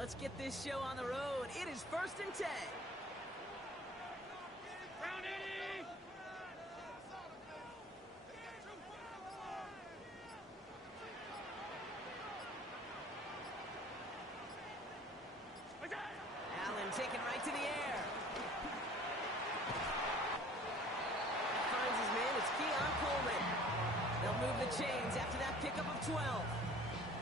let's get this show on the road. It is 1st and 10. Round 80! Allen taken right to the air. Finds his man. It's Keon Coleman. They'll move the chains after that pickup of 12.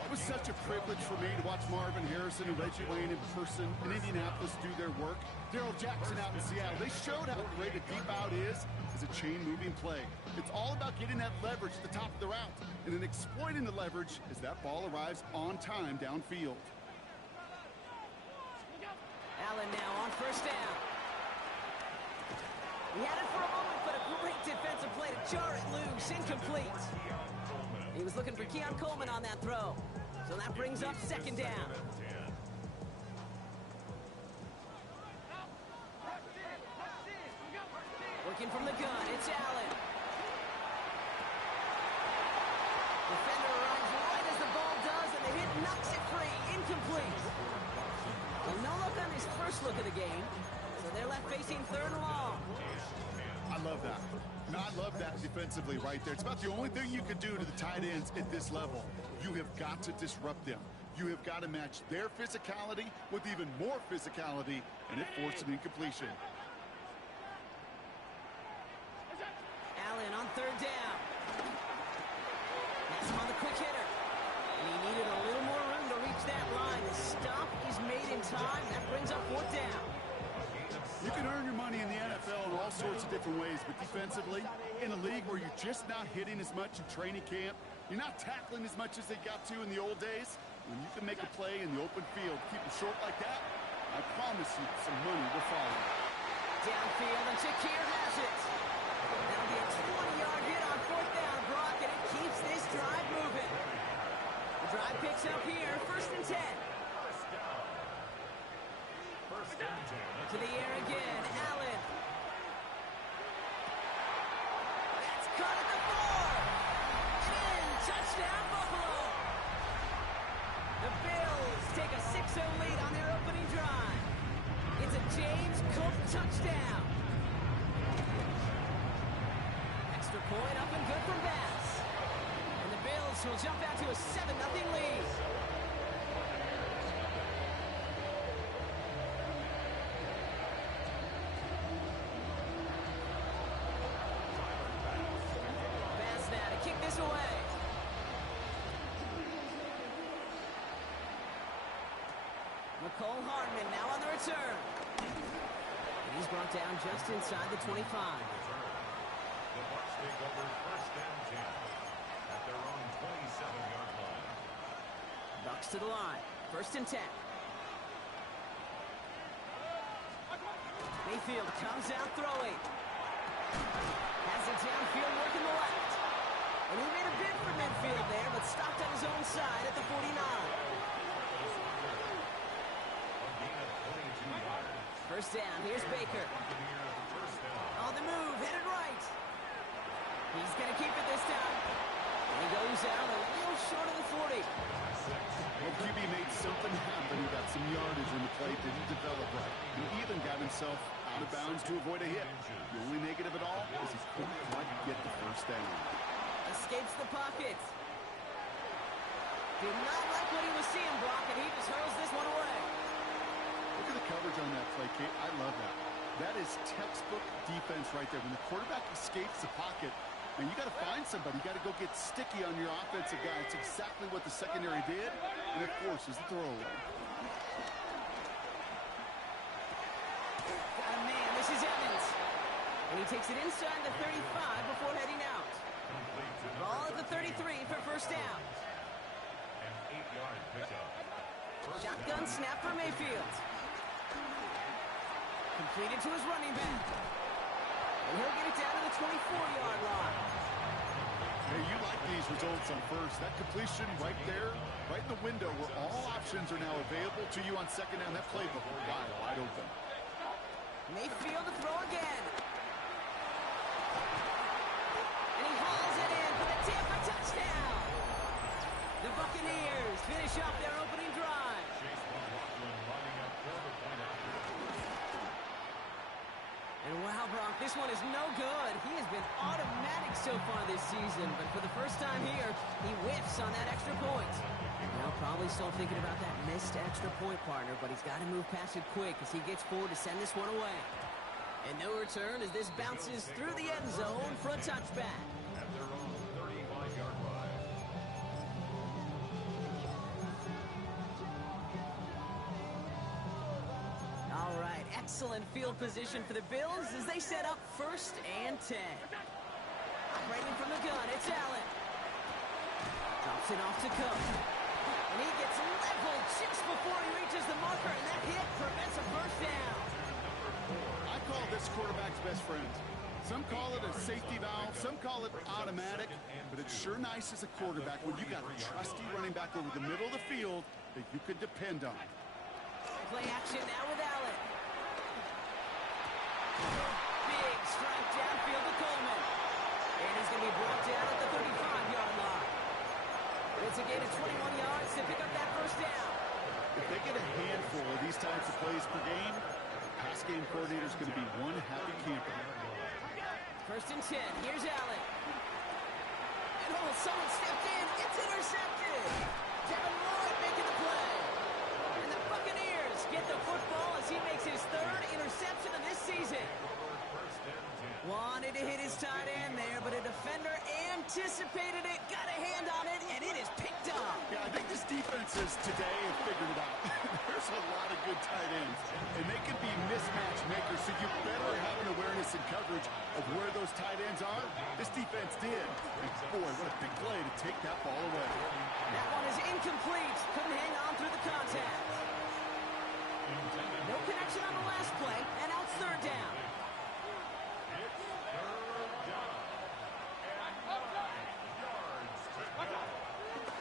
It was such a privilege for me to watch Marvin Harrison and Reggie Wayne in person in Indianapolis do their work. Daryl Jackson out in Seattle. They showed how great a deep out is as a chain-moving play. It's all about getting that leverage at the top of the route and then exploiting the leverage as that ball arrives on time downfield. Allen now on 1st down. He had it for a moment, but a great defensive play to jar it loose. Incomplete. He was looking for Keon Coleman on that throw. So that brings up 2nd down. Working from the gun, it's Allen. Defender arrives right as the ball does, and the hit knocks it free. Incomplete. Well, no look on his first look of the game. So they're left facing 3rd and long. I love that. No, I love that defensively right there. It's about the only thing you can do to the tight ends at this level. You have got to disrupt them. You have got to match their physicality with even more physicality, and it forced an incompletion. Allen on 3rd down. That's him on the quick hitter. And he needed a little more room to reach that line. The stop is made in time. That brings up 4th down. You can earn your money in the NFL in all sorts of different ways, but defensively, in a league where you're just not hitting as much in training camp, you're not tackling as much as they got to in the old days, when you can make a play in the open field, keep it short like that, I promise you some money will follow. Downfield, and Shakir has it. That'll be a 20-yard hit on 4th down, Brock, and it keeps this drive moving. The drive picks up here, 1st and 10. To the air again, Allen. That's caught at the 4. And in, touchdown Buffalo. The Bills take a 6-0 lead on their opening drive. It's a James Cook touchdown. Extra point up and good from Bass. And the Bills will jump out to a 7-0 lead. Away. Nicole Hardman now on the return. And he's brought down just inside the 25. The Bucs take over 1st and 10 at their own 27-yard line. Bucs to the line. 1st and 10. Mayfield comes out throwing. Has it downfield working the left. And he made a bid for midfield there, but stopped on his own side at the 49. First down, here's Baker. On the move, headed right. He's going to keep it this time. And he goes out a little short of the 40. Well, QB made something happen. He got some yardage when the play didn't develop right. He even got himself out of bounds to avoid a hit. The only negative at all is he couldn't quite get the first down. Escapes the pocket. Did not like what he was seeing, Brock, and he just hurls this one away. Look at the coverage on that play, Kate. I love that. That is textbook defense right there. When the quarterback escapes the pocket, and you got to find somebody. You got to go get sticky on your offensive guy. It's exactly what the secondary did, and it forces the throwaway. Got a man. This is Evans. And he takes it inside the 35 before heading out. Ball at the 33 for first down. An 8-yard pickup. Shotgun snap for Mayfield. Completed to his running back. And he'll get it down to the 24-yard line. Hey, you like these results on first. That completion right there, right in the window where all options are now available to you on second down. That playbook wide open. Mayfield to throw again. And he hauls it in for the Tampa touchdown. The Buccaneers finish up their opening drive. so far this season, but for the first time here, he whiffs on that extra point. Now probably still thinking about that missed extra point, partner, but he's got to move past it quick as he gets forward to send this one away. And no return as this bounces through the end zone for a touchback. At their own 35-yard line. All right, excellent field position for the Bills as they set up 1st and 10. Operating from the gun, it's Allen. Drops it off to Cook. And he gets leveled just before he reaches the marker, and that hit prevents a first down. I call this quarterback's best friend. Some call it a safety valve, some call it automatic, but it's sure nice as a quarterback when you got a trusty running back over the middle of the field that you could depend on. Play action now with Allen. Big strike downfield to Coleman. And he's going to be brought down at the 35-yard line. It's a gain of 21 yards to pick up that first down. If they get a handful of these types of plays per game, the pass game coordinator is going to be one happy camper. 1st and 10. Here's Allen. And someone stepped in. It's intercepted. Devin Lloyd making the play. And the Buccaneers get the football as he makes his 3rd interception of this season. Wanted to hit his tight end there, but a defender anticipated it, got a hand on it, and it is picked up. Yeah, I think this defenses today have figured it out. There's a lot of good tight ends, and they can be mismatch makers, so you better have an awareness and coverage of where those tight ends are. This defense did. And boy, what a big play to take that ball away. That one is incomplete. Couldn't hang on through the contact. No connection on the last play, and now it's 3rd down.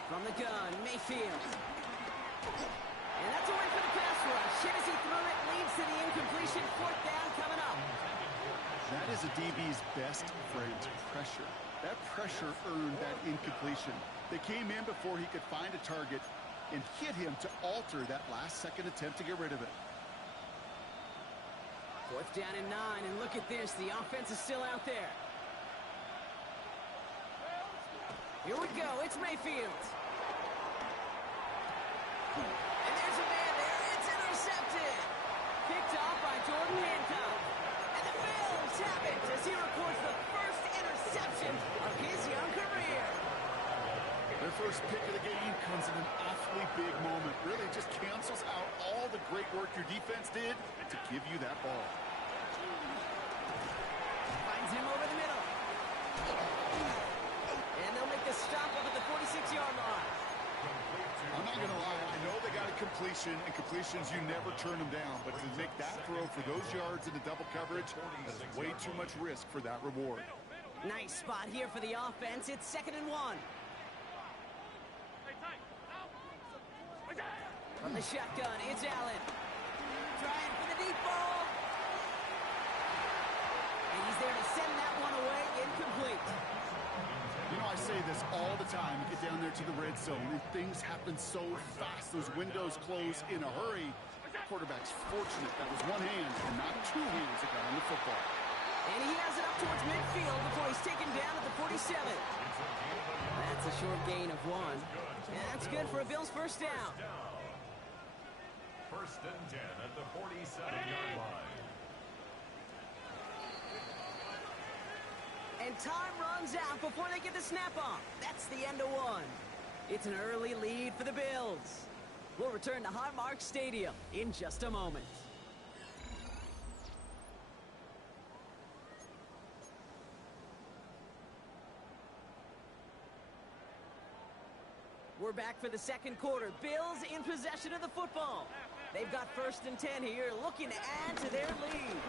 From the gun, Mayfield. And that's away for the pass rush. Hit as he threw it, leads to the incompletion. 4th down coming up. That is a DB's best friend, pressure. That pressure earned that incompletion. They came in before he could find a target and hit him to alter that last-second attempt to get rid of it. 4th down and 9, and look at this. The offense is still out there. Here we go. It's Mayfield. And there's a man there. It's intercepted. Picked off by Jordan Hancock. And the Bills have it as he records the first interception of his young career. Their first pick of the game comes in an awfully big moment. Really just cancels out all the great work your defense did to give you that ball. Finds him over the middle. And they'll make the stop up at the 46-yard line. I'm not going to lie. I know they got a completion, and completions, you never turn them down. But to make that throw for those yards into double coverage, that is way too much risk for that reward. Nice spot here for the offense. It's 2nd and 1. From the shotgun, it's Allen. Trying for the deep ball. And he's there to send that one away, incomplete. You know, I say this all the time. You get down there to the red zone, and things happen so fast. Those windows close in a hurry. The quarterback's fortunate that was one hand and not two hands that got on the football. And he has it up towards midfield before he's taken down at the 47. That's a short gain of 1. And that's good for a Bills first down. 1st and 10 at the 47-yard line. And time runs out before they get the snap off. That's the end of 1. It's an early lead for the Bills. We'll return to Highmark Stadium in just a moment. We're back for the 2nd quarter. Bills in possession of the football. They've got 1st and 10 here, looking to add to their lead.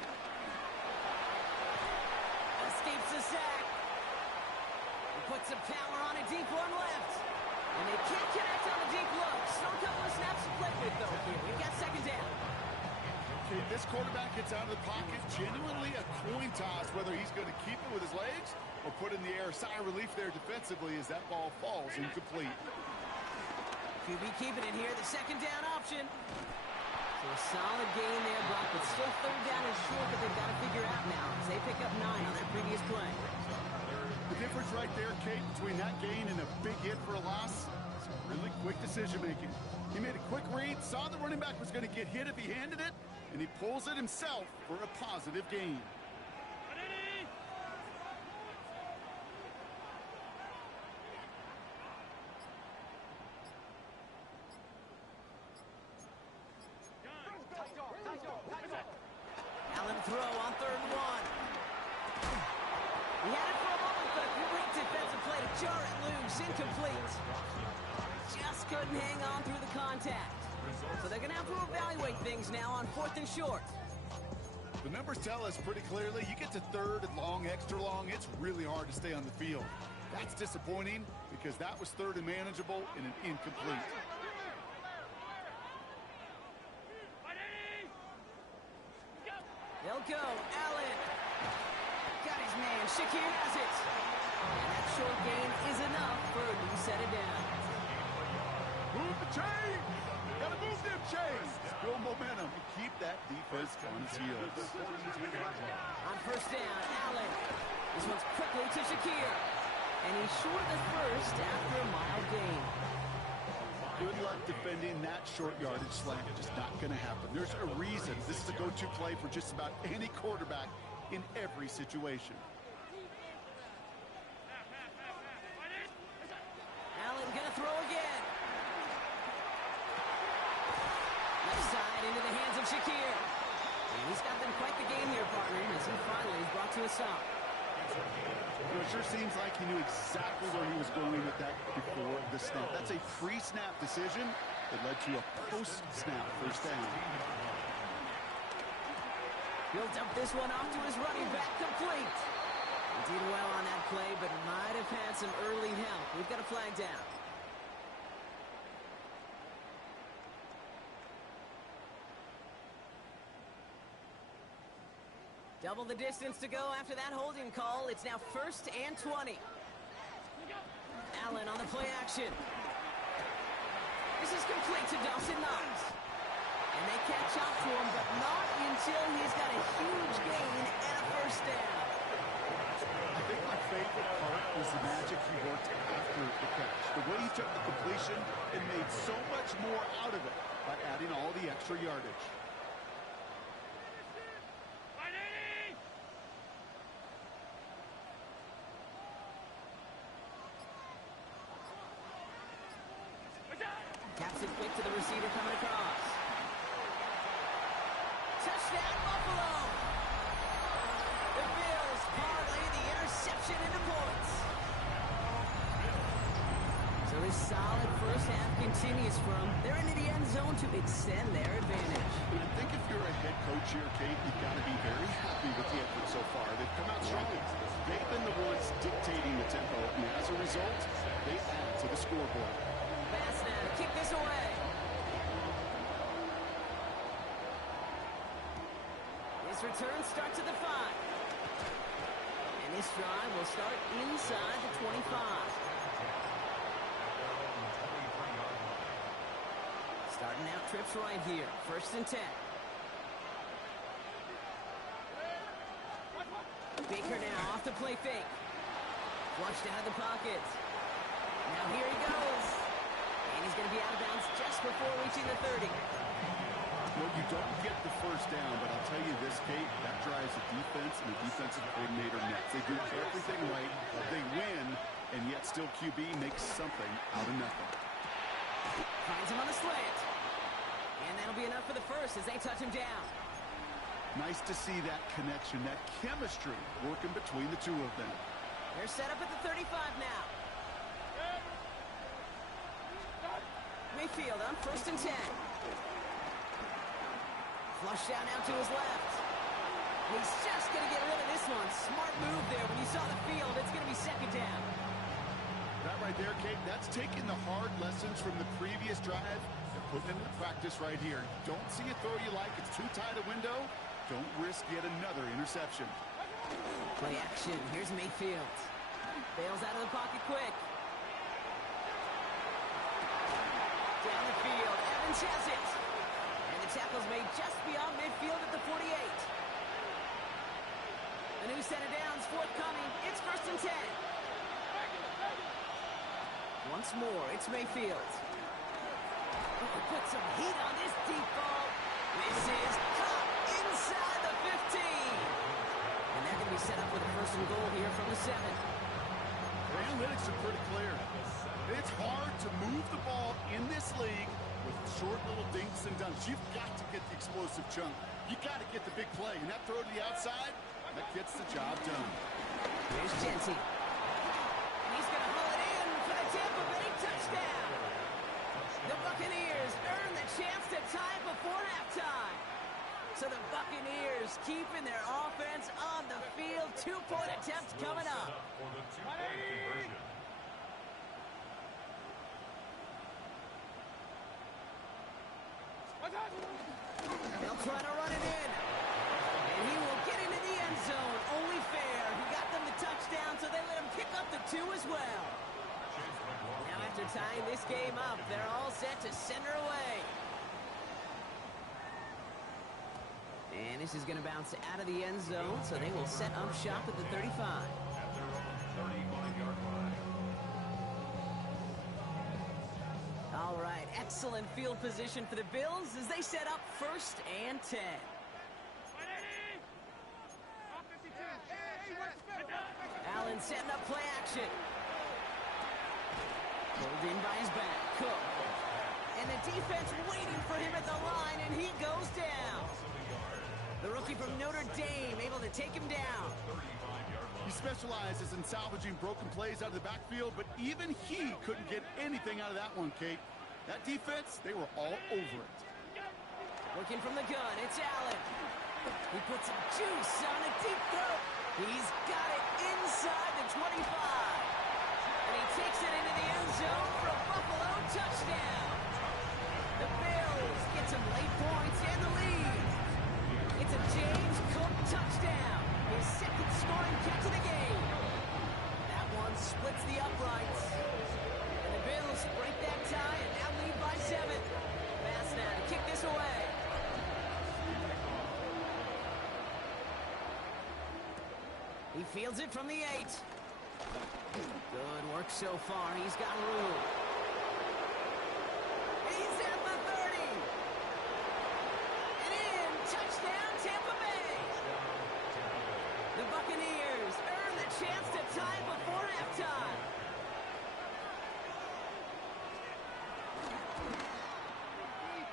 Escapes the sack. He puts some power on a deep one left. And they can't connect on the deep look. Still a couple of snaps to play with, though, here. We've got 2nd down. Okay, this quarterback gets out of the pocket, genuinely a coin toss, whether he's going to keep it with his legs or put in the air. Sigh of relief there defensively as that ball falls incomplete. QB keeping it here, the 2nd down option. So a solid gain there, Brock, but still 3rd down is short that they've got to figure out now as they pick up 9 on that previous play. The difference right there, Kate, between that gain and a big hit for a loss? Some really quick decision-making. He made a quick read, saw the running back was going to get hit if he handed it, and he pulls it himself for a positive gain. Allen throw on 3rd and 1. He had it for a moment, but a great defensive play to jar it loose. Incomplete. Just couldn't hang on through the contact. So they're going to have to evaluate things now on 4th and short. The numbers tell us pretty clearly, you get to 3rd and long, extra long, it's really hard to stay on the field. That's disappointing because that was 3rd and manageable and an incomplete. They'll go. Allen. Got his man. Shakir has it. And that short gain is enough for a new set of downs. Move the chains! Gotta move them chains! Build momentum and keep that defense on its heels. On 1st down, Allen. This one's quickly to Shakir. And he's short of the first after a mile gain. Good luck defending that short yardage slant. Just not going to happen. There's a reason this is a go-to play for just about any quarterback in every situation. Allen gonna throw again. Left side into the hands of Shakir. And he's got them quite the game here, partner, as he finally is brought to a stop. It sure seems like he knew exactly where he was going with that before the snap. That's a pre-snap decision that led to a post-snap 1st down. He'll dump this one off to his running back, complete. He did well on that play, but might have had some early help. We've got a flag down. Double the distance to go after that holding call. It's now 1st and 20. Allen on the play action. This is complete to Dawson Knox. And they catch up to him, but not until he's got a huge gain and a 1st down. I think my favorite part was the magic he worked after the catch. The way he took the completion and made so much more out of it by adding all the extra yardage. Taps it quick to the receiver coming across. Touchdown, Buffalo! The Bills parlay the interception into points. So this solid 1st half continues for them. They're into the end zone to extend their advantage. I think if you're a head coach here, Kate, you've got to be very happy with the effort so far. They've come out strong. They've been the ones dictating the tempo, and as a result, they add to the scoreboard. Pass now to kick this away. This return starts at the 5. And this drive will start inside the 25. Starting out trips right here. 1st and 10. Baker now off the play fake. Flushed out of the pocket. Now here he goes. And he's going to be out of bounds just before reaching the 30. Well, you don't get the 1st down, but I'll tell you this, Kate, that drives the defense and the defensive coordinator nuts. They do everything right. They win, and yet still QB makes something out of nothing. Finds him on the slant. And that'll be enough for the 1st as they touch him down. Nice to see that connection, that chemistry working between the two of them. They're set up at the 35 now. Mayfield on 1st and 10. Flush out now to his left. He's just going to get rid of this one. Smart move there. When you saw the field, it's going to be 2nd down. That right there, Kate, that's taking the hard lessons from the previous drive and putting it into practice right here. Don't see a throw you like. It's too tight a window. Don't risk yet another interception. Play action. Here's Mayfield. Bails out of the pocket quick. Down the field. Evans has it. And the tackle's made just beyond midfield at the 48. A new set of downs forthcoming. It's 1st and 10. Once more, it's Mayfield. Put some heat on this deep ball. This is caught inside the 15. And they're going to be set up with a first and goal here from the 7. The analytics are pretty clear. It's hard to move the ball in this league with short little dinks and dunks. You've got to get the explosive chunk. You got to get the big play. And that throw to the outside, that gets the job done. Here's Jensen. He's going to haul it in for the Tampa Bay touchdown. The Buccaneers earn the chance to tie it before halftime. So the Buccaneers keeping their offense on the field. 2-point attempt coming up. They'll try to run it in. And he will get into the end zone. Only fair. He got them the touchdown, so they let him pick up the 2 as well. Now after tying this game up, they're all set to send her away. And this is going to bounce out of the end zone, so they will set up shop at the 35. At their own 35-yard line. All right, excellent field position for the Bills as they set up 1st and 10. Allen setting up play action. Pulled in by his back. Cook. And the defense waiting for him at the line, and he goes down. The rookie from Notre Dame able to take him down. He specializes in salvaging broken plays out of the backfield, but even he couldn't get anything out of that one, Kate. That defense, they were all over it. Looking from the gun, it's Allen. He puts some juice on a deep throw. He's got it inside the 25. And he takes it into the end zone for a Buffalo touchdown. The Bills get some late points and the lead. It's a James Cook touchdown. His second scoring catch of the game. That one splits the uprights. And the Bills break that tie and now lead by 7. Pass now to kick this away. He fields it from the 8. Good work so far. He's got room. He's at the 30. And in. Touchdown, Tampa Bay. The Buccaneers earn the chance to tie before halftime.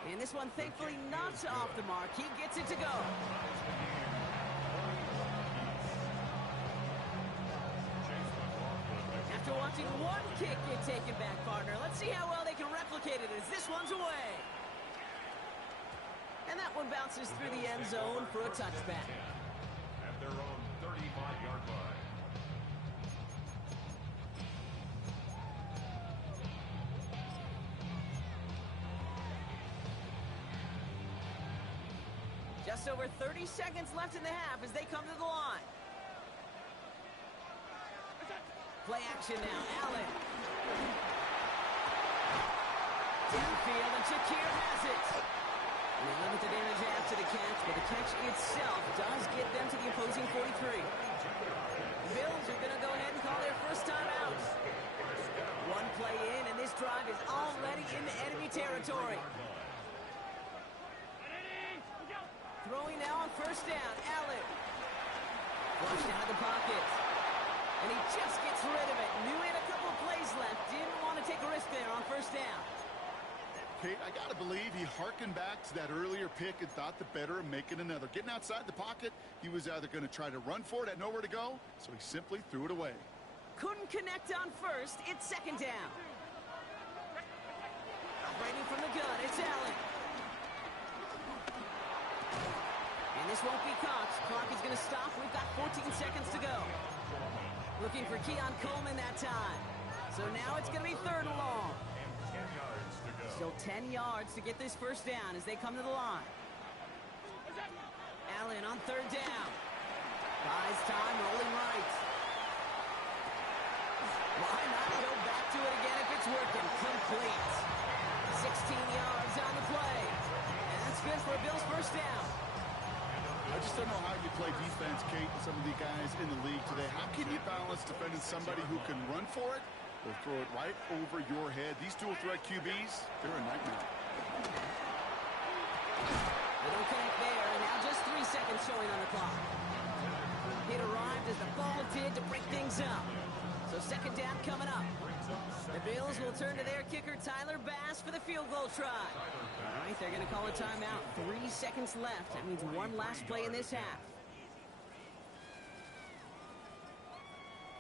And this one, thankfully, not off the mark. He gets it to go. After watching one kick get taken back, partner, let's see how well they can replicate it as this one's away. And that one bounces through the end zone for a touchback. At their own 35-yard line. Just over 30 seconds left in the half as they come to the line. Play action now, Allen. Downfield, and Shakir has it. And they limit the damage after the catch, but the catch itself does get them to the opposing 43. The Bills are going to go ahead and call their first time out. One play in, and this drive is already into enemy territory. Throwing now on first down, Allen. Flushed out of the pocket. And he just gets rid of it. Knew he had a couple of plays left. Didn't want to take a risk there on first down. Kate, I got to believe he hearkened back to that earlier pick and thought the better of making another. Getting outside the pocket, he was either going to try to run for it, had nowhere to go, so he simply threw it away. Couldn't connect on first. It's second down. Operating from the gun, it's Allen. And this won't be caught. Clock is going to stop. We've got 14 seconds to go. Looking for Keon Coleman that time. So now it's going to be 3rd and long. Still 10 yards to get this first down as they come to the line. Allen on 3rd down. Buys time, rolling right. Why not go back to it again if it's working? Complete. 16 yards on the play. And that's good for a Bills first down. I just don't know how you play defense, Kate, with some of the guys in the league today. How can you balance defending somebody who can run for it They'll throw it right over your head. These dual threat QBs, they're a nightmare. They don't connect there, and now just 3 seconds showing on the clock. It arrived as the ball did to break things up. So second down coming up. The Bills will turn to their kicker, Tyler Bass, for the field goal try. All right, they're going to call a timeout. 3 seconds left. That means one last play in this half.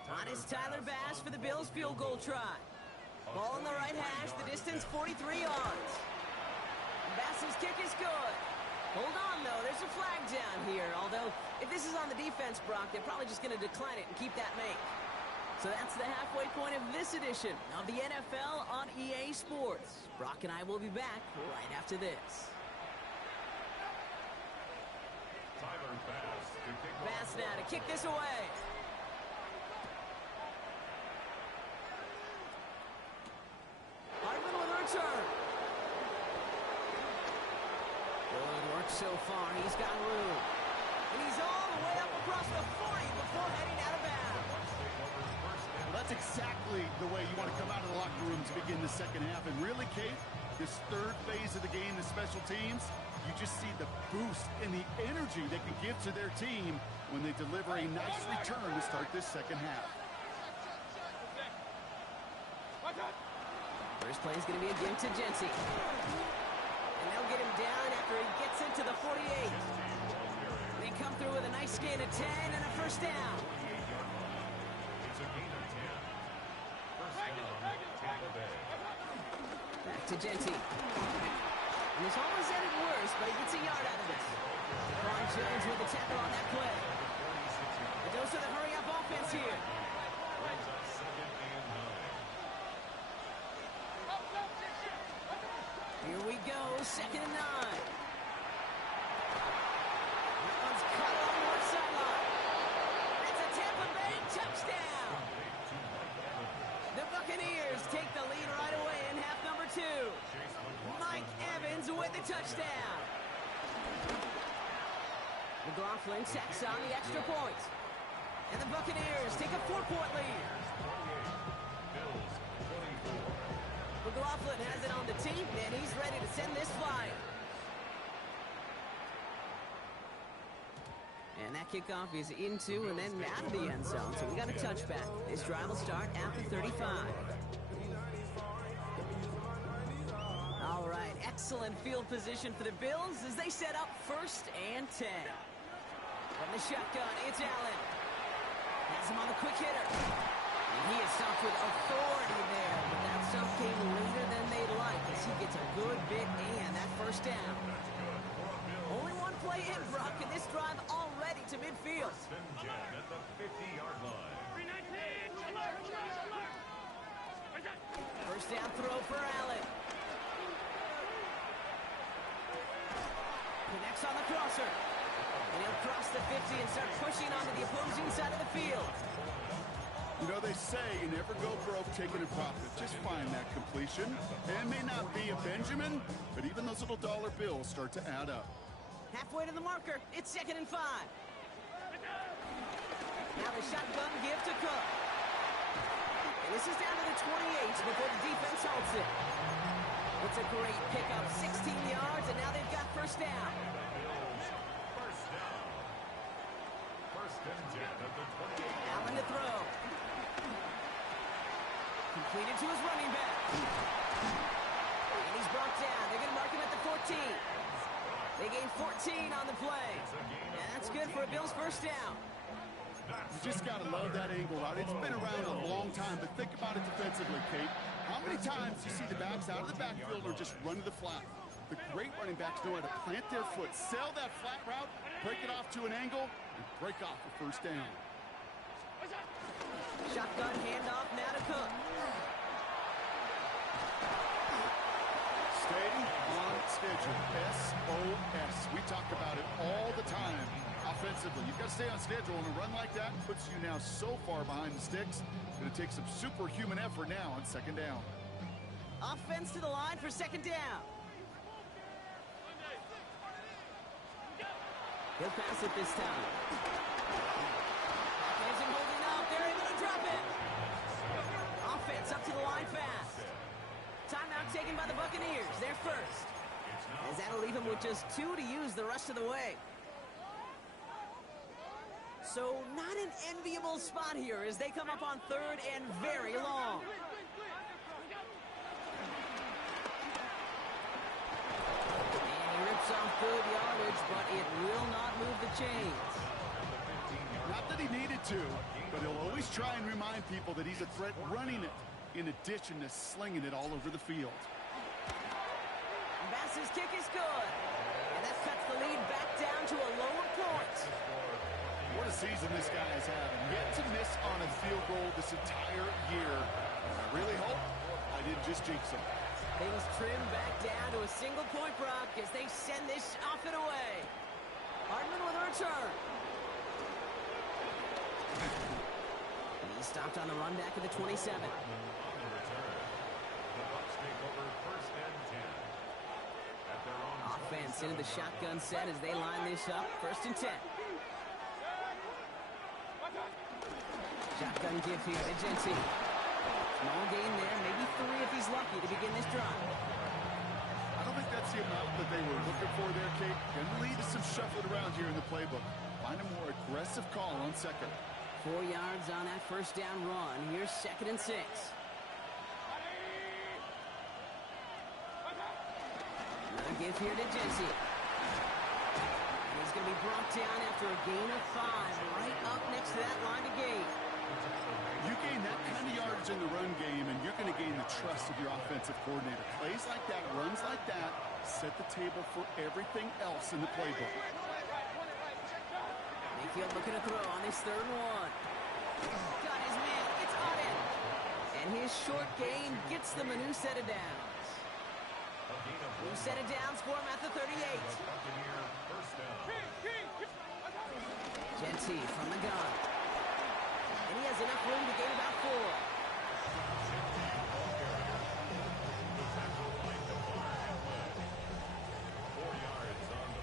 On is Tyler Bass for the Bills field goal try. Ball in the right hash, the distance 43 yards. Bass's kick is good. Hold on, though. There's a flag down here. Although, if this is on the defense, Brock, they're probably just going to decline it and keep that make. So that's the halfway point of this edition of the NFL on EA Sports. Brock and I will be back right after this. Tyler Bass to kick off. Bass now to kick this away. Hartman with a return. Good work so far. He's got room. And he's all the way up across the 40 before heading out of bounds. Well, that's exactly the way you want to come out of the locker room to begin the second half. And really, Kate, this third phase of the game, the special teams, you just see the boost and the energy they can give to their team when they deliver a nice return to start this second half. First play is going to be a give to Jency. And they'll get him down after he gets into the 48. They come through with a nice gain of 10 and a first down. It's a gain of 10. First down, Tampa Bay. Back to Jency. And this almost ended worse, but he gets a yard out of it. Ron Jones with the tackle on that play. The dose of the hurry-up offense here. Brings up second and 9. Here we go, second and 9. That one's caught on the left sideline. That's a Tampa Bay touchdown. The Buccaneers take the lead right away in half number 2. Mike Evans with the touchdown. McLaughlin tacks on the extra point. And the Buccaneers take a 4-point lead. Bills 24. McLaughlin has it on the team, and he's ready to send this flying. And that kickoff is into and then out of the end zone, so we got a touchback. This drive will start at the 35. All right, excellent field position for the Bills as they set up 1st and 10. From the shotgun, it's Allen. Has him on the quick hitter. And he is stopped with authority there, but that stop came later than they'd like as he gets a good bit and that first down. Only one play in, Brock, and this drive already to midfield. First and 10 at the 50-yard line. First down throw for Allen. Connects on the crosser. And he'll cross the 50 and start pushing onto the opposing side of the field. You know, they say you never go broke taking a profit. Just find that completion. It may not be a Benjamin, but even those little dollar bills start to add up. Halfway to the marker, it's 2nd and 5. Now the shotgun give to Cook. And this is down to the 28 before the defense halts it. It's a great pickup, 16 yards, and now they've got first down. First down. First and 10 at the 28. Allen to throw. Completed to his running back. And he's brought down. They're going to mark him at the 14. They gain 14 on the play. And that's good for a Bills first down. You just got to love that angle route. It's been around a long time, but think about it defensively, Kate. How many times do you see the backs out of the backfield or just run to the flat? The great running backs know how to plant their foot, sell that flat route, break it off to an angle, and break off the first down. Shotgun handoff now to Cook. Stay on schedule. SOS. We talk about it all the time. Offensively, you've got to stay on schedule, and a run like that puts you now so far behind the sticks. Going to take some superhuman effort now on second down. Offense to the line for second down. He'll pass it this time. Isn't holding up. They're able to drop it. gets up to the line fast. Timeout taken by the Buccaneers. They're first. As that'll leave him with just 2 to use the rest of the way. So not an enviable spot here as they come up on 3rd and very long. And he rips off good yardage, but it will not move the chains. Not that he needed to, but he'll always try and remind people that he's a threat running it, in addition to slinging it all over the field. Bass's kick is good. And that cuts the lead back down to a lower point. What a season this guy is having. Yet to miss on a field goal this entire year. And I really hope I didn't just jinx him. Things trim back down to a single point, Brock, as they send this off and away. Hardman with a return. He stopped on the run back at the 27. On the return, the Bucs take over 1st and 10. At their own Offense into the shotgun set as they line this up. 1st and 10. Shotgun give here to Genty. Small gain there, maybe 3 if he's lucky to begin this drive. I don't think that's the amount that they were looking for there, Kate. Going to lead to some shuffling around here in the playbook. Find a more aggressive call on 2nd. 4 yards on that 1st down run. Here's 2nd and 6. Another give here to Genty. He's going to be brought down after a gain of 5, right up next to that line of gain. You gain that kind of yardage in the run game, and you're going to gain the trust of your offensive coordinator. Plays like that, runs like that, set the table for everything else in the playbook. Mayfield looking to throw on his 3rd and 1. Got his man, it's on it. And his short gain gets them a new set of downs. New set of downs for him at the 38. Genty from the gun. And he has enough room to gain about 4.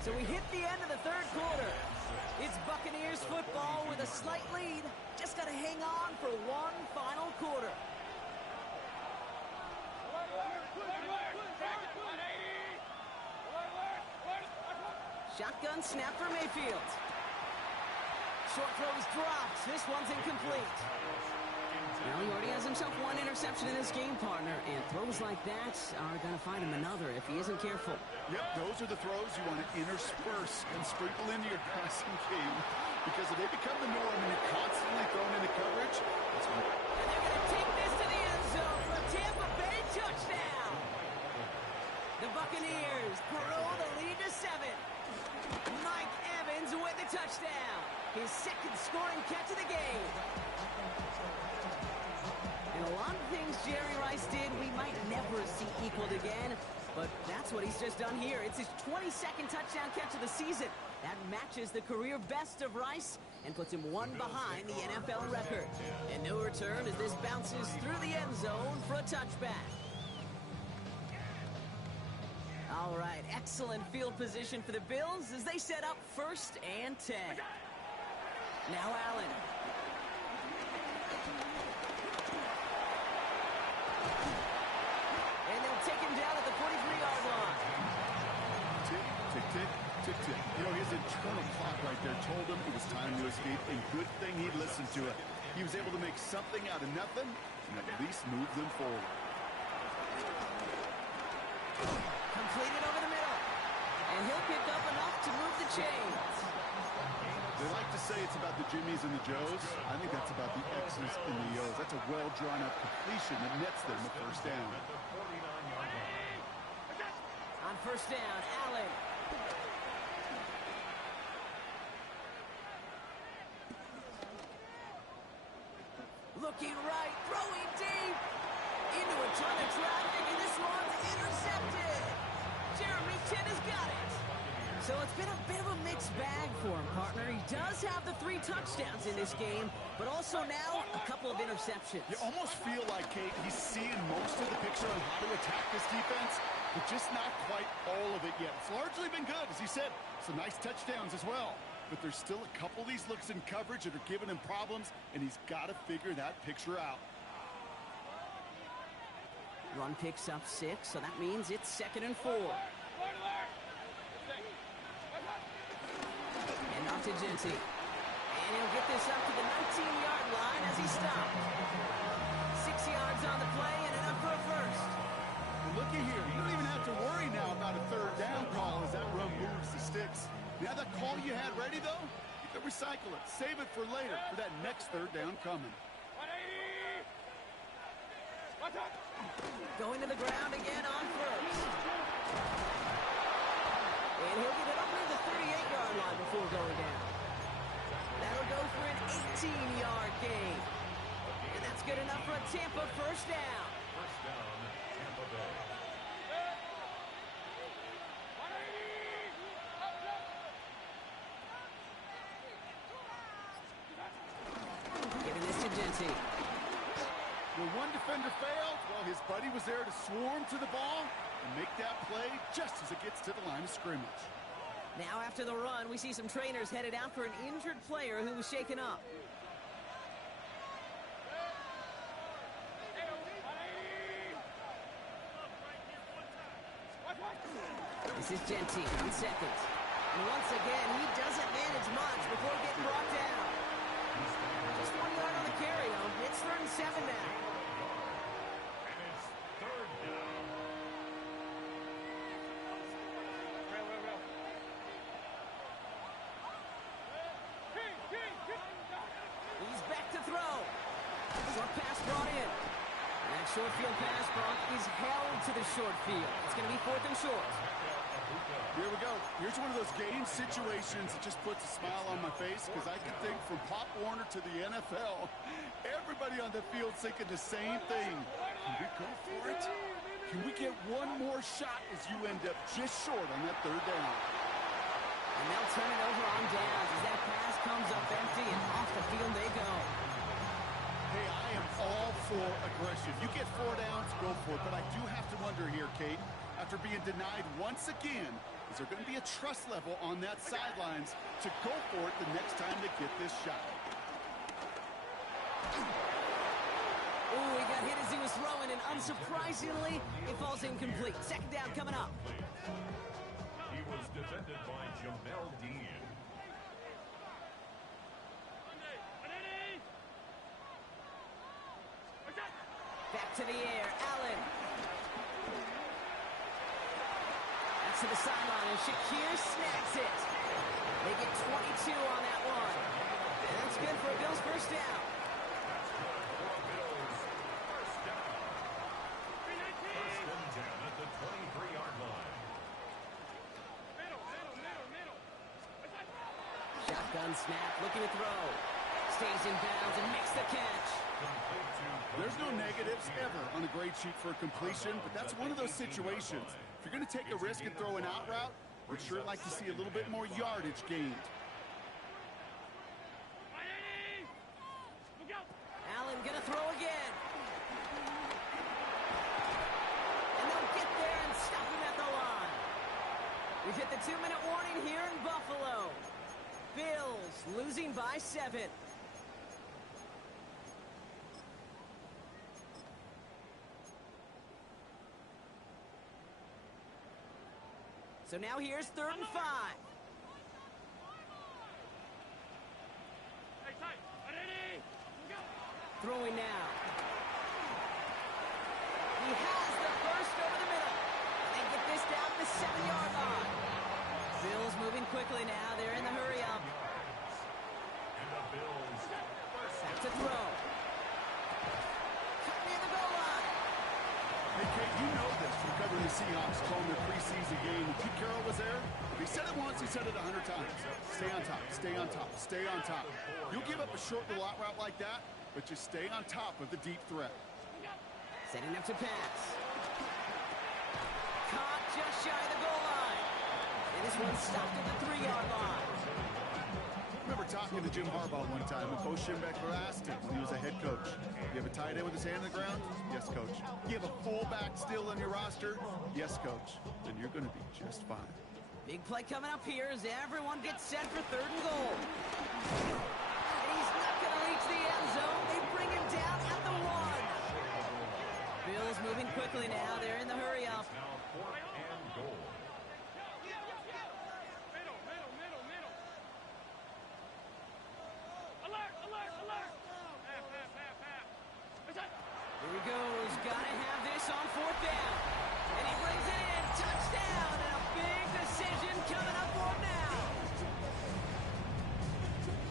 So we hit the end of the 3rd quarter. It's Buccaneers football with a slight lead. Just got to hang on for one final quarter. Shotgun snap for Mayfield. Short throw is dropped. This one's incomplete. Well, he already has himself 1 interception in this game, partner, and throws like that are going to find him another if he isn't careful. Yep, those are the throws you want to intersperse and sprinkle into your passing game, because if they become the norm and you're constantly thrown into coverage, that's what... And they're going to take this to the end zone for a Tampa Bay touchdown. The Buccaneers grow the lead to 7. Mike Evans with the touchdown. His 2nd scoring catch of the game. And a lot of things Jerry Rice did we might never see equaled again, but that's what he's just done here. It's his 22nd touchdown catch of the season. That matches the career best of Rice and puts him 1 behind the NFL record. And no return as this bounces through the end zone for a touchback. All right, excellent field position for the Bills as they set up 1st and 10. Now Allen. And they'll take him down at the 43-yard line. Tick, tick, tick, tick, tick. You know, his internal clock right there told him it was time to escape, and good thing he listened to it. He was able to make something out of nothing and at least move them forward. Completed over the middle. And he'll pick up enough to move the chains. They like to say it's about the Jimmies and the Joes. I think that's about the X's and the O's. That's a well-drawn-out completion that nets them the 1st down. On 1st down, Allen. Looking right, throwing deep. Into a ton of traffic, and this one's intercepted. Jeremy Chin has got it. So it's been a bit of a mixed bag for him, partner. He does have the 3 touchdowns in this game, but also now a couple of interceptions. You almost feel like, Kate, he's seeing most of the picture on how to attack this defense, but just not quite all of it yet. It's largely been good, as he said. Some nice touchdowns as well. But there's still a couple of these looks in coverage that are giving him problems, and he's got to figure that picture out. Run picks up 6, so that means it's 2nd and 4. And off to Genty. And he'll get this up to the 19-yard line as he stopped. 6 yards on the play and enough for a first. Well, looky here. You don't even have to worry now about a 3rd down call as that run moves the sticks. Now that call you had ready, though, you can recycle it. Save it for later for that next 3rd down coming. Going to the ground again on first. And he'll get it up near the 38-yard line before going down. That'll go for an 18-yard gain. And that's good enough for a Tampa first down. First down, Tampa Bay. Giving this to Genty. Well, one defender failed while his buddy was there to swarm to the ball and make that play just as it gets to the line of scrimmage. Now after the run, we see some trainers headed out for an injured player who was shaken up. This is Genty on 2nd. And once again, he doesn't manage much before getting brought down. Just 1 yard on the carry, though. It's 3rd and 7 now. And it's 3rd down. He's back to throw. Short pass brought in. And that short field pass, Bronk, is held to the short field. It's going to be 4th and short. Here we go. Here's one of those game situations that just puts a smile on my face because I can think from Pop Warner to the NFL, everybody on the field thinking the same thing. Can we go for it? Can we get one more shot as you end up just short on that 3rd down? And they'll turn it over on downs as that pass comes up empty and off the field they go. Hey, I am all for aggression. You get 4 downs, go for it. But I do have to wonder here, Kate, after being denied once again, is there going to be a trust level on that sidelines to go for it the next time they get this shot? Oh, he got hit as he was throwing, and unsurprisingly, it falls incomplete. 2nd down coming up. He was defended by Jamel Dean. Back to the air, Allen. That's to the sideline, and Shakir snags it. They get 22 on that one. And that's good for a Bills first down. That's good for a Bills first down. First and 10 at the 23-yard line. Shotgun snap, looking to throw. Stays in bounds and makes the catch. There's no negatives ever on a grade sheet for a completion, but that's one of those situations. If you're going to take a risk and throw an out route, we'd sure like to see a little bit more yardage gained. Allen gonna throw again. And they'll get there and stop him at the line. We've hit the 2-minute warning here in Buffalo. Bills losing by 7. So now here's 3rd and 5. Throwing now. He has the first over the middle. And they get this down the 7-yard line. Bills moving quickly now. They're in the hurry up. And the Bills Back to throw. Cut near the goal line. Hey, Kate, you know this from covering the Seahawks, calling their preseason game. When Pete Carroll was there, he said it once, he said it 100 times. Stay on top, stay on top, stay on top. You'll give up a short little out route like that, but just stay on top of the deep threat. Setting up to pass. Caught just shy of the goal line. And this one stopped at the 3-yard line. I remember talking to Jim Harbaugh one time, and Bo Schembechler asked him when he was a head coach, you have a tight end with his hand on the ground? Yes, coach. You have a fullback still on your roster? Yes, coach. Then you're going to be just fine. Big play coming up here as everyone gets set for 3rd and goal. And he's not going to reach the end zone. They bring him down at the 1. Bills moving quickly now. They're in the hurry up. It's now 4th and goal. Here he goes. Gotta have this on 4th down. And he brings it in. Touchdown. And a big decision coming up for him now.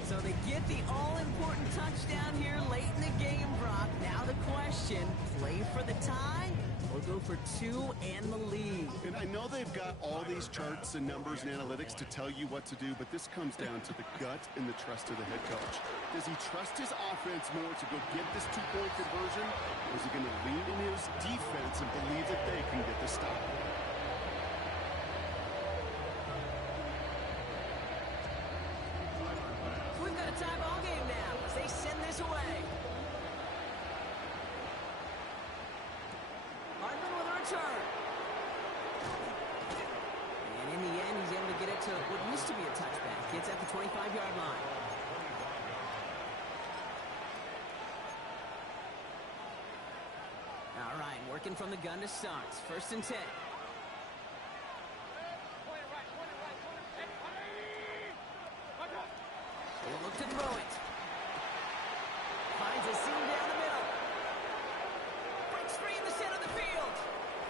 So they get the all-important touchdown here late in the game, Brock. Now the question, play for the tie or go for 2 and the lead? And I know they've got all these charts and numbers and analytics to tell you what to do, but this comes down to the gut and the trust of the head coach. Does he trust his offense more to go get this 2-point conversion, or is he going to lean in his defense and believe that they can get the stop? We've got a tie ball game now as they send this away. Hardman with a return. And in the end, he's able to get it to what used to be a touchback. It's at the 25-yard line. All right, working from the gun to start. 1st and 10. He'll look to throw it. Finds a seam down the middle. Breaks free in the center of the field.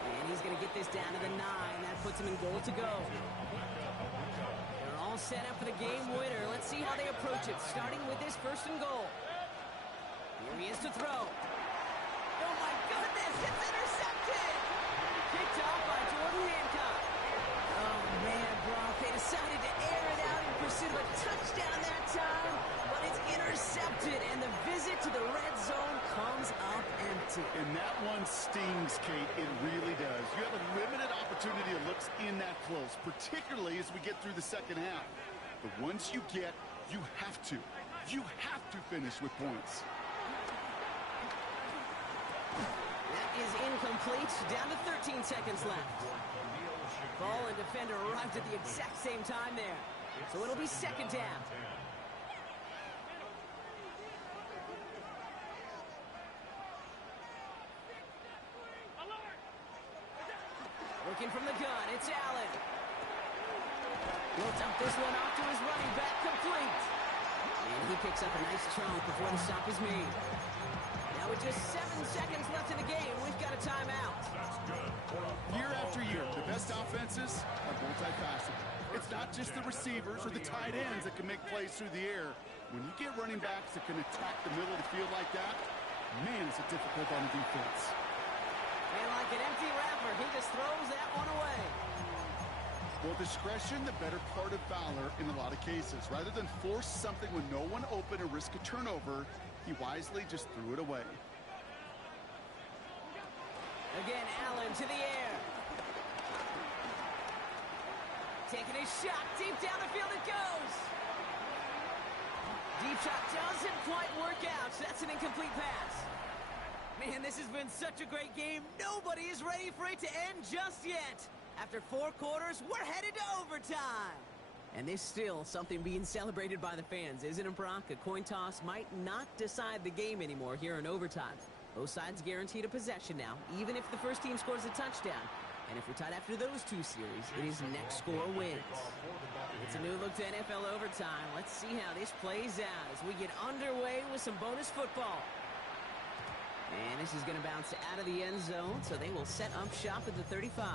And he's going to get this down to the 9. That puts him in goal to go. They're all set up for the game winner. Let's see how they approach it, starting with this 1st and goal. Here he is to throw. Oh, my goodness, it's intercepted. Picked off by Jordan Hancock. Oh, man, Brock, they decided to air it out in pursuit of a touchdown that time, but it's intercepted, and the visit to the red zone comes up empty. And that one stings, Kate. It really does. You have a limited opportunity of looks in that close, particularly as we get through the second half. But once you get, you have to finish with points. That is incomplete. Down to 13 seconds left. Ball and defender arrived at the exact same time there. So it'll be 2nd down. Working from the gun, it's Allen. He'll dump this one off to his running back, complete. And he picks up a nice chunk before the stop is made. Now with just 7 seconds left in the game, we've got a timeout. Year after year, the best offenses are multifaceted. It's not just the receivers or the tight ends that can make plays through the air. When you get running backs that can attack the middle of the field like that, man, is it difficult on the defense. And like an empty wrapper, he just throws that one away. Well, discretion, the better part of valor in a lot of cases. Rather than force something when no one open or risk a turnover, he wisely just threw it away. Again, Allen to the air. Taking his shot, deep down the field it goes. Deep shot doesn't quite work out. That's an incomplete pass. Man, this has been such a great game. Nobody is ready for it to end just yet. After 4 quarters, we're headed to overtime. And there's still something being celebrated by the fans, isn't it, Brock? A coin toss might not decide the game anymore here in overtime. Both sides guaranteed a possession now, even if the first team scores a touchdown. And if we're tied after those 2 series, it is next score wins. It's a new look to NFL overtime. Let's see how this plays out as we get underway with some bonus football. And this is going to bounce out of the end zone, so they will set up shop at the 35.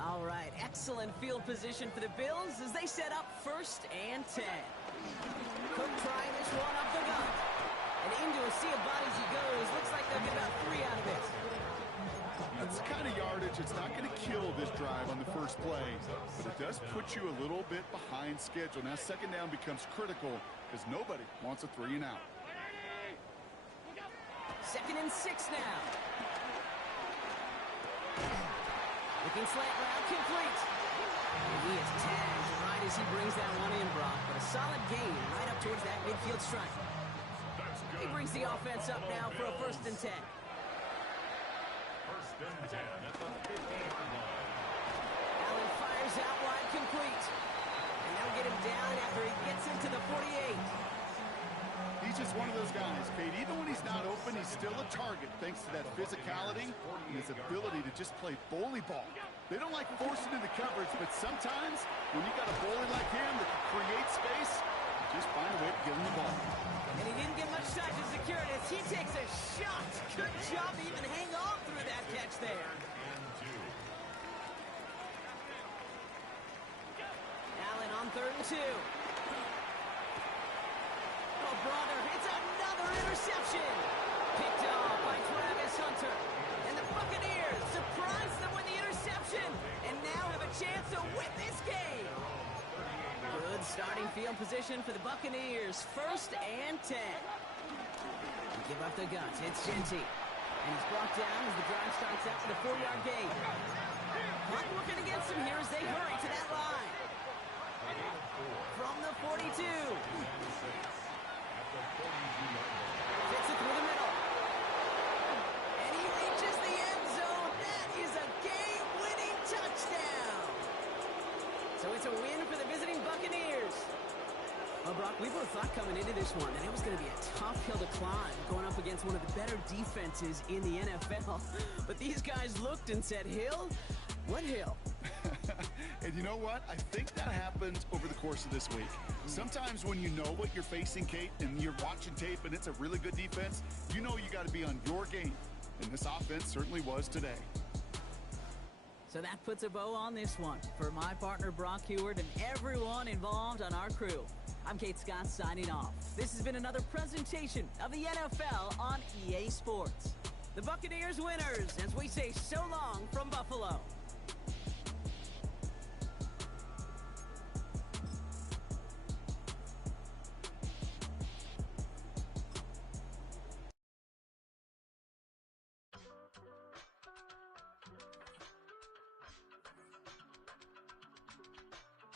All right, excellent field position for the Bills as they set up 1st and 10. Cook trying this one up the gut. And into a sea of bodies he goes. Looks like they'll get about 3 out of it. That's the kind of yardage. It's not going to kill this drive on the first play, but it does put you a little bit behind schedule. Now 2nd down becomes critical because nobody wants a 3 and out. 2nd and 6 now. Looking slant route, complete. And he is tagged right as he brings that one in, Brock. But a solid gain right up towards that midfield stripe. He brings the offense up now for a 1st and 10. 1st and 10 at the 50-yard line. Allen fires out wide, complete. And they'll get him down after he gets into the 48. He's just one of those guys, Kate. Even when he's not open, he's still a target thanks to that physicality and his ability to just play bully ball. They don't like forcing into coverage, but sometimes when you got a bully like him that can create space, just find a way to get him the ball. And he didn't get much time to secure it as he takes a shot. Good job to even hang on through that catch there. Allen on 3rd and 2. Oh, brother, it's another interception. Picked off by Travis Hunter. And the Buccaneers surprise them with the interception and now have a chance to win this game. Good starting field position for the Buccaneers. 1st and 10. They give up the guns. It's Genty. And he's brought down as the drive starts out with a 4-yard gain. Clock working against him here as they hurry to that line. From the 42. Fits it through the middle. And he reaches the end zone. That is a game-winning touchdown. So it's a win for the visiting Buccaneers. Well, Brock, we both thought coming into this one that it was going to be a tough hill to climb going up against one of the better defenses in the NFL. But these guys looked and said, Hill? What hill? And you know what? I think that happens over the course of this week. Sometimes when you know what you're facing, Kate, and you're watching tape and it's a really good defense, you know you got to be on your game. And this offense certainly was today. So that puts a bow on this one. For my partner, Brock Heward, and everyone involved on our crew, I'm Kate Scott signing off. This has been another presentation of the NFL on EA Sports. The Buccaneers winners as we say so long from Buffalo.